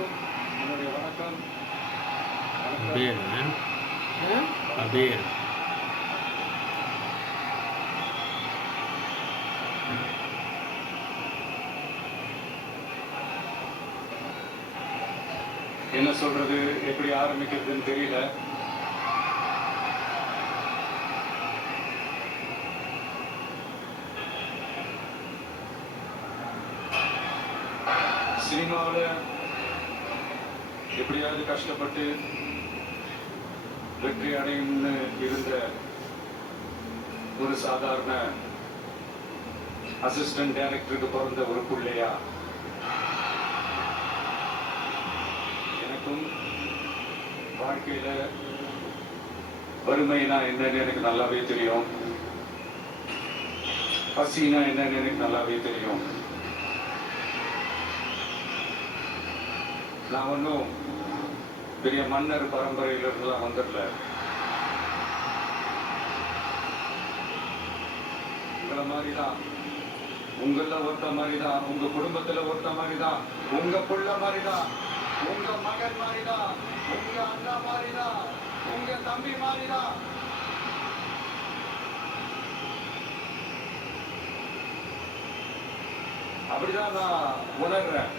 அனைவருக்கும் என்னுடைய வணக்கம். Abir, Abir. என்ன சொல்றது, எப்படி ஆரம்பிக்கிறதுன்னு தெரியல. சினிமாவில் எப்படியாவது கஷ்டப்பட்டு வெற்றி அடையும்னு இருந்த ஒரு சாதாரண அசிஸ்டன்ட் டைரக்டருக்கு பிறந்த ஒரு பிள்ளையா எனக்கும் வாழ்க்கையில வறுமைனா என்னன்னு எனக்கு நல்லாவே தெரியும், பசினா என்னன்னு எனக்கு நல்லாவே தெரியும். நான் ஒன்றும் பெரிய மன்னர் பரம்பரையிலிருந்துலாம் வந்துடல. உங்களை மாதிரிதான், உங்கள ஒருத்த மாதிரிதான், உங்க குடும்பத்துல ஒருத்த மாதிரிதான், உங்க புள்ள மாதிரிதான், உங்க மகன் மாதிரிதான், உங்க அண்ணா மாதிரிதான், உங்க தம்பி மாதிரிதான். அப்படிதான் நான் உணர்றேன்.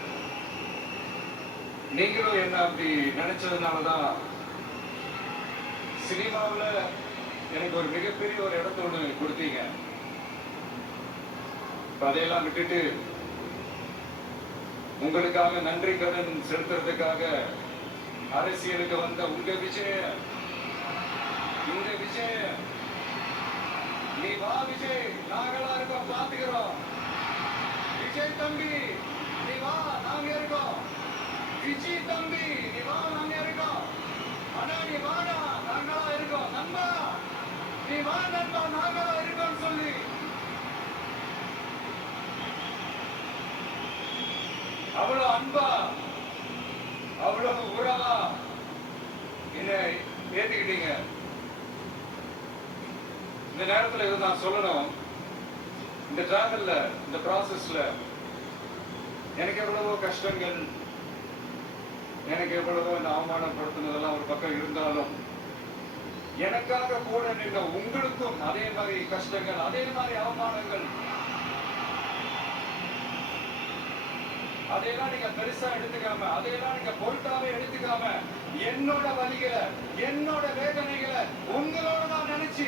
நீங்களும் என்ன அப்படி நினைச்சதுனாலதான் சினிமாவில் எனக்கு ஒரு மிகப்பெரிய ஒரு இடத்த ஒண்ணு கொடுத்தீங்க. அதையெல்லாம் விட்டுட்டு உங்களுக்காக நன்றி கடன் செலுத்துறதுக்காக அரசியலுக்கு வந்த உங்க விஜய, இந்த விஜய, நீ வா விஜய், நாங்களா இருக்கோம், பாத்துக்கிறோம். விஜய் தம்பி நீ வா, நாங்க இருக்கோம். விஜய் தம்பி நீ வா, நாங்க இருக்கோம். அண்ணா நீ வாடா, நாங்களா இருக்கோம். நண்பா நீ வா நண்பா, நாங்களா இருக்கோம் சொல்லி அவ்வளவு அன்பா, அவ்வளவு உறவா என்ன ஏத்துக்கிட்டீங்க. இந்த நேரத்துல இது நான் சொல்லணும். இந்த டிராவல்ல, இந்த ப்ராசஸ்ல எனக்கு எவ்வளவோ கஷ்டங்கள், எனக்கு எவ்வளவோ இந்த அவமானப்படுத்தினதெல்லாம் ஒரு பக்கம் இருந்தாலும் எனக்காக கூட நின்ற உங்களுக்கும் அதே மாதிரி கஷ்டங்கள், அதே மாதிரி அவமானங்கள், அதையெல்லாம் நீங்க பெருசா எடுத்துக்காம, அதையெல்லாம் நீங்க பொருட்டாவே எடுத்துக்காம, என்னோட வலிகளை, என்னோட வேதனைகளை உங்களோட தான் நினைச்சு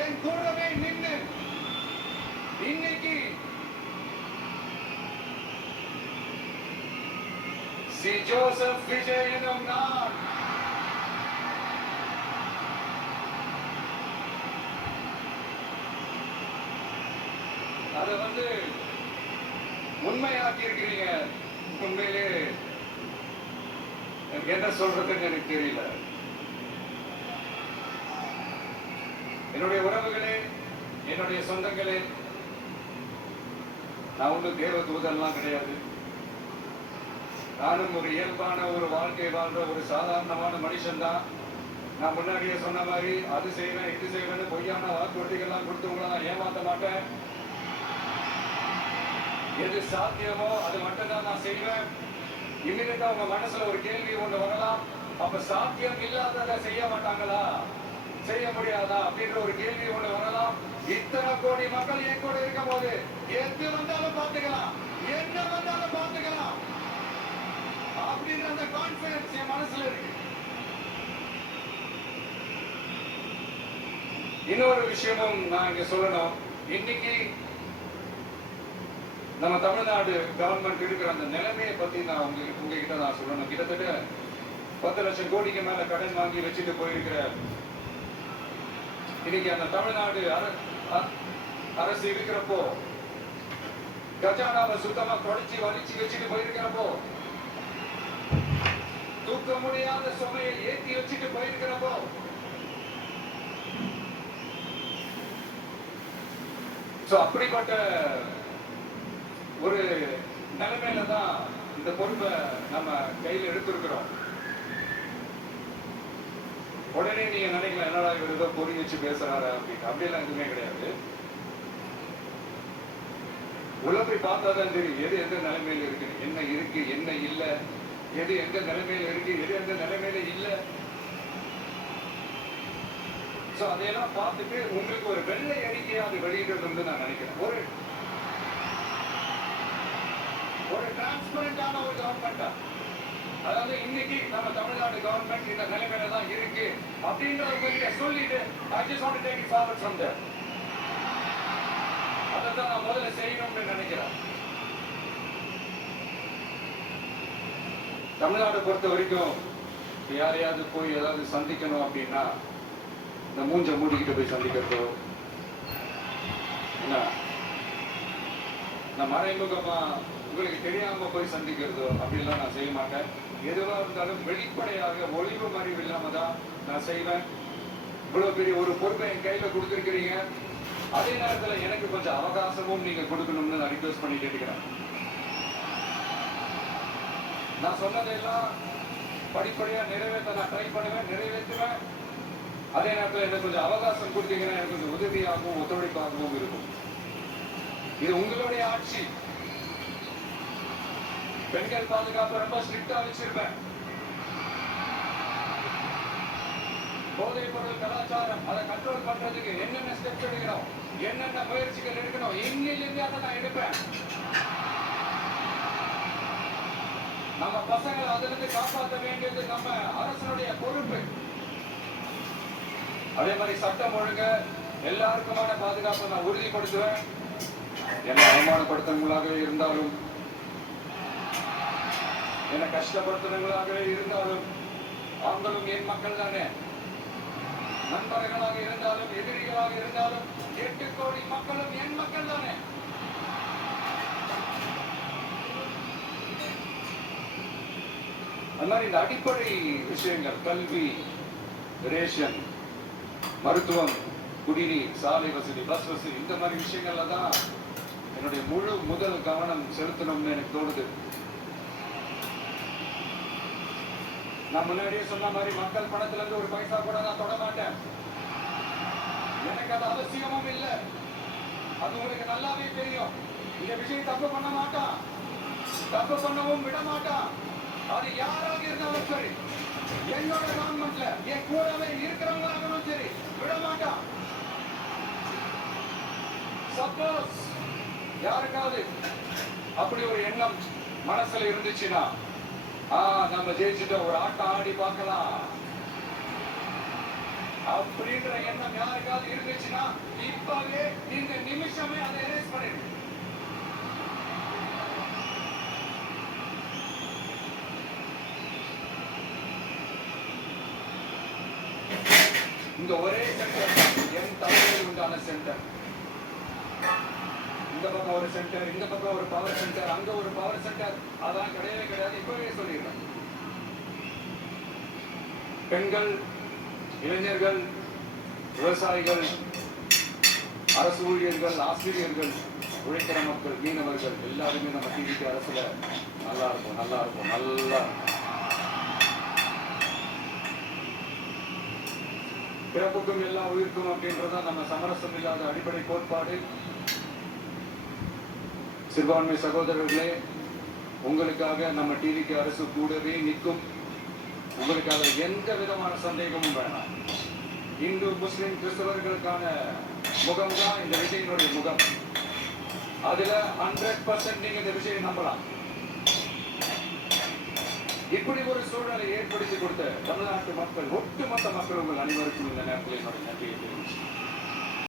என் கூடவே நின்று இன்னைக்கு சி ஜோசப் விஜய் எனும் நான் அதை உண்மையாக்கி இருக்கிறீங்க. உண்மையிலே என்ன சொல்றதுன்னு எனக்கு தெரியல. என்னுடைய உறவுகளே, என்னுடைய சொந்தங்களே, நான் ஒன்றும் தேவ தூதன்லாம் கிடையாது. நானும் ஒரு இயல்பான ஒரு வாழ்க்கை வாழ்ற ஒரு சாதாரணமான மனுஷன் தான். நான் முன்னாடியே சொன்ன மாதிரி அது செய்வேன், இது செய்வேன்னு பொய்யான வாக்குறுதிகள்லாம் கொடுத்தவங்கள நான் ஏமாற்ற மாட்டேன். எது சாத்தியமோ அது மட்டும்தான் நான் செய்வேன். இம்மிடியா உங்க மனசுல ஒரு கேள்வி ஒண்ணு வரலாம், அப்ப சாத்தியம் இல்லாததை செய்ய மாட்டாங்களா, செய்ய முடியாதா அப்படின்ற ஒரு கேள்வி ஒண்ணு வரலாம். இத்தனை கோடி மக்கள் என் கூட இருக்கும் போது எது வந்தாலும் பார்த்துக்கலாம், என்ன வந்தாலும் பார்த்துக்கலாம் அப்படின்ற அந்த கான்பிடன்ஸ் என் மனசுல இருக்கு. இன்னொரு விஷயமும் நான் இங்க சொல்லணும். இன்னைக்கு நம்ம தமிழ்நாடு கவர்மெண்ட் இருக்கிற அந்த நிலைமையை பத்தி நான் உங்ககிட்ட நான் சொல்லணும். கிட்டத்தட்ட 10 லட்சம் கோடிக்கு மேல கடன் வாங்கி வச்சுட்டு போயிருக்கிற இன்னைக்கு அந்த தமிழ்நாடு அரசு இருக்கிறப்போ, கஜானாவை சுத்தமா தொடச்சி வலிச்சு வச்சுட்டு போயிருக்கிறப்போ, தூக்க முடியாத சுமையை ஏற்றி வச்சுட்டு போயிருக்கிறப்போ, அப்படிப்பட்ட ஒரு நிலைமையில தான் இந்த பொறுப்பை நம்ம கையில் எடுத்திருக்கிறோம். உடனே நீங்க நினைக்கலாம், என்னடா இவர் ஏதோ பொறி வச்சு பேசுறாரு அப்படின்னு. அப்படியெல்லாம் எதுவுமே கிடையாது. உள்ள போய் பார்த்தா தான் தெரியும் எது எந்த நிலைமையில இருக்கு, என்ன இருக்கு, என்ன இல்லை, எது எந்த நிலைமையில இருக்கு, எது எந்த நிலைமையில இல்ல. சோ அதையெல்லாம் பார்த்துட்டு உங்களுக்கு ஒரு வெள்ளை அறிக்கையா அது வெளியிடுறது நான் நினைக்கிறேன். ஒரு டிரான்ஸ்பரண்டான ஒரு கவர்மெண்டா, அதாவது இன்னைக்கு நம்ம தமிழ்நாடு கவர்மெண்ட் இந்த நிலைமையில தான் இருக்கு அப்படின்றத சொல்லிட்டு I just want to take it forward from there. அதான் நான் முதல்ல செய்யணும்னு நினைக்கிறேன். தமிழ்நாடு பொறுத்த வரைக்கும் யாரையாவது போய் ஏதாவது சந்திக்கணும் அப்படின்னா இந்த மூஞ்ச மூடிக்கிட்டு போய் சந்திக்கிறதோ, என்ன நான் மறைமுகமா உங்களுக்கு தெரியாம போய் சந்திக்கிறதோ அப்படிலாம் நான் செய்ய மாட்டேன். எதுவா இருந்தாலும் வெளிப்படையாக ஒளிவு மறைவு இல்லாம தான் நான் செய்வேன். இவ்வளவு பெரிய ஒரு பொறுப்பை என் கையில கொடுத்துருக்கிறீங்க, அதே நேரத்துல எனக்கு கொஞ்சம் அவகாசமும் நீங்க கொடுக்கணும்னு நான் ரிக்வெஸ்ட் பண்ணி கேட்டுக்கிறேன். நான் சொன்னதெல்லாம் படிப்படியா நிறைவேற்ற நான் ட்ரை பண்ணுவேன், நிறைவேற்றுவேன். அதே நேரத்தில் எனக்கு கொஞ்சம் அவகாசம் கொடுத்தீங்கன்னா எனக்கு கொஞ்சம் உதவியாகவும் ஒத்துழைப்பாகவும் இருக்கும். இது உங்களுடைய ஆட்சி. பெண்கள் பாதுகாப்பு ரொம்ப ஸ்ட்ரிக்டா வச்சிருப்பேன். போதைப் பொருள் கலாச்சாரம் அதை கண்ட்ரோல் பண்றதுக்கு என்னென்ன ஸ்டெப் எடுக்கணும், என்னென்ன முயற்சிகள் எடுக்கணும், இன்னிலிருந்து அதை நான் எடுப்பேன். நம்ம பசங்களை அதுல இருந்து காப்பாற்ற வேண்டியது நம்ம அரசனுடைய பொறுப்பு. அதே மாதிரி சட்டம் ஒழுங்கு எல்லாருக்குமான பாதுகாப்பை நான் உறுதிப்படுத்துவேன். என்னை அவமானப்படுத்துறவங்களாகவே இருந்தாலும், என்னை கஷ்டப்படுத்துறவங்களாகவே இருந்தாலும், அவங்களும் என் மக்கள் தானே. நண்பர்களாக இருந்தாலும் எதிரிகளாக இருந்தாலும் 8 கோடி மக்களும் என் மக்கள் தானே. அந்த மாதிரி இந்த அடிப்படை விஷயங்கள், கல்வி, ரேஷன், மருத்துவம், குடிநீர், சாலை வசதி, பஸ் வசதி, இந்த மாதிரி விஷயங்கள்ல தான் என்னுடைய முதல் கவனம் செலுத்தணும்னு எனக்கு தோணுது. நான் முன்னாடியே சொன்ன மாதிரி மக்கள் பணத்துல இருந்து ஒரு பைசா கூட நான் தொட மாட்டேன். எனக்கு அது அவசியமும் இல்லை. அது உங்களுக்கு நல்லாவே தெரியும். இந்த விஷயம் தப்பு பண்ண மாட்டான், தப்பு பண்ணவும் விட மாட்டான். அது யாராக இருந்தாலும் சரி, என்னோட கவர்மெண்ட்ல என் கூடவே இருக்கிறவங்களாகவும் சரி, விட மாட்டான். சப்போஸ் யாருக்காவது அப்படி ஒரு எண்ணம் மனசுல இருந்துச்சுன்னா, நம்ம ஜெயிச்சுட்ட ஒரு ஆட்டம் ஆடி பார்க்கலாம் அப்படின்ற எண்ணம் யாருக்காவது இருந்துச்சுன்னா இப்பவே இந்த நிமிஷமே அதை எரேஸ் பண்ணிடு. இந்த ஒரே சென்டர் என் தலைமையில் உண்டான சென்டர். இந்த பக்கம் ஒரு சென்டர், இந்த பக்கம் ஒரு பவர் சென்டர், அங்க ஒரு பவர் சென்டர், அதான் கிடையவே கிடையாது. இப்பவே சொல்லிடுறேன். பெண்கள், இளைஞர்கள், விவசாயிகள், அரசு ஊழியர்கள், ஆசிரியர்கள், உழைக்கிற மக்கள், மீனவர்கள் எல்லாருமே நம்ம டிவிக்கு அரசுல நல்லா இருக்கும், நல்லா இருக்கும், நல்லா பிறப்புக்கும் எல்லா உயிருக்கும் அப்படின்றதான் நம்ம சமரசம் இல்லாத அடிப்படை கோட்பாடு. சிறுபான்மை சகோதரர்களே, உங்களுக்காக நம்ம டிவிக்கு அரசு கூடவே நிற்கும். உங்களுக்காக எந்த விதமான சந்தேகமும் வேணாம். இந்து, முஸ்லிம், கிறிஸ்தவர்களுக்கான முகம் தான் இந்த விஜயினுடைய முகம். அதுல 100% நீங்க இந்த விஜயை நம்பலாம். இப்படி ஒரு சூழலை ஏற்படுத்தி கொடுத்த தமிழ்நாட்டு மக்கள், ஒட்டுமொத்த மக்கள், உங்கள் அனைவருக்கும் இந்த நேரத்தில் என்னுடைய நன்றியை தெரிவிச்சு